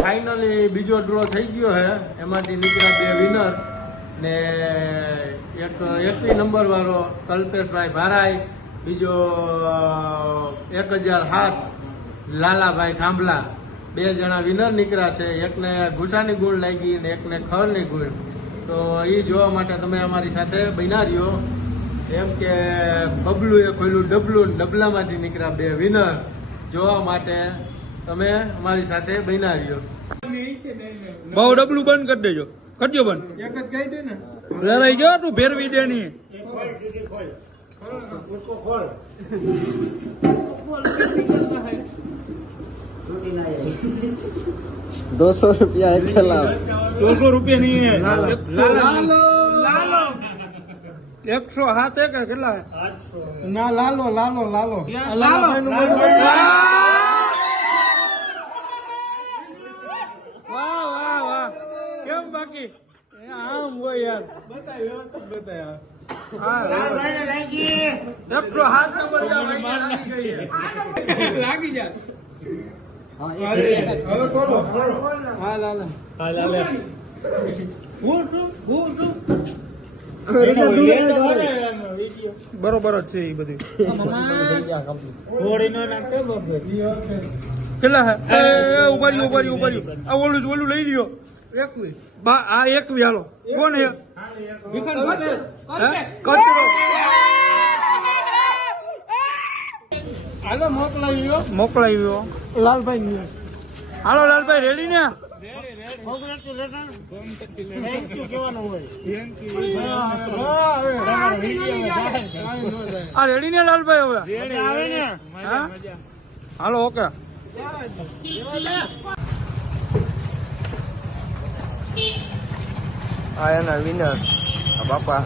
Finally બીજો draw થઈ ગયો છે. એમાંથી નીકળ્યા 2 વિનર ને એક 21 નંબર વાળો કલ્પેશભાઈ ભારાઈ, બીજો 1007 લાલાભાઈ ખાંભલા. 2 જણા વિનર નીકળ્યા છે. એકને ગુસાની ગુણ લાગી ને એકને ખરની ગુણ. તો એ જોવા માટે તમે અમારી સાથે બન્યા રહ્યો. એમ કે બબલુએ ખોલ્યું ડબલું, ડબલામાંથી નીકળ્યા 2 વિનર. જોવા માટે તમે અમારી સાથે બન્યા રહ્યો. બહુ ડબલું બંધ કરી દેજો, કરજો બંધ. એક જ કહી દે ને, લડાઈ ગયો તું ફેરવી દે ની. 200 रुपया अकेला, 200 रुपया नहीं है. લાલો 107 કે કેટલા હે? ના લાલો લાલો લાલો વાહ વાહ વાહ, કેમ બાકી આમ હોય યાર. બતાય. હા 107 નંબર લાગી જાય. હવે ખોલો. હા લાલા બરોબર જ છે એ બધી. કેટલા હે? ઉપાડી આ ઓલું લઈ લ્યો. 21 આ 21 હાલો. કોણ હે? કચરો હાલો મોકલાવ્યો લાલભાઈ. હાલો લાલભાઈ રેડી ને? આ રેડી ને લાલભાઈ હવે? હા હાલો ઓકે. આ એના વિનર બાપા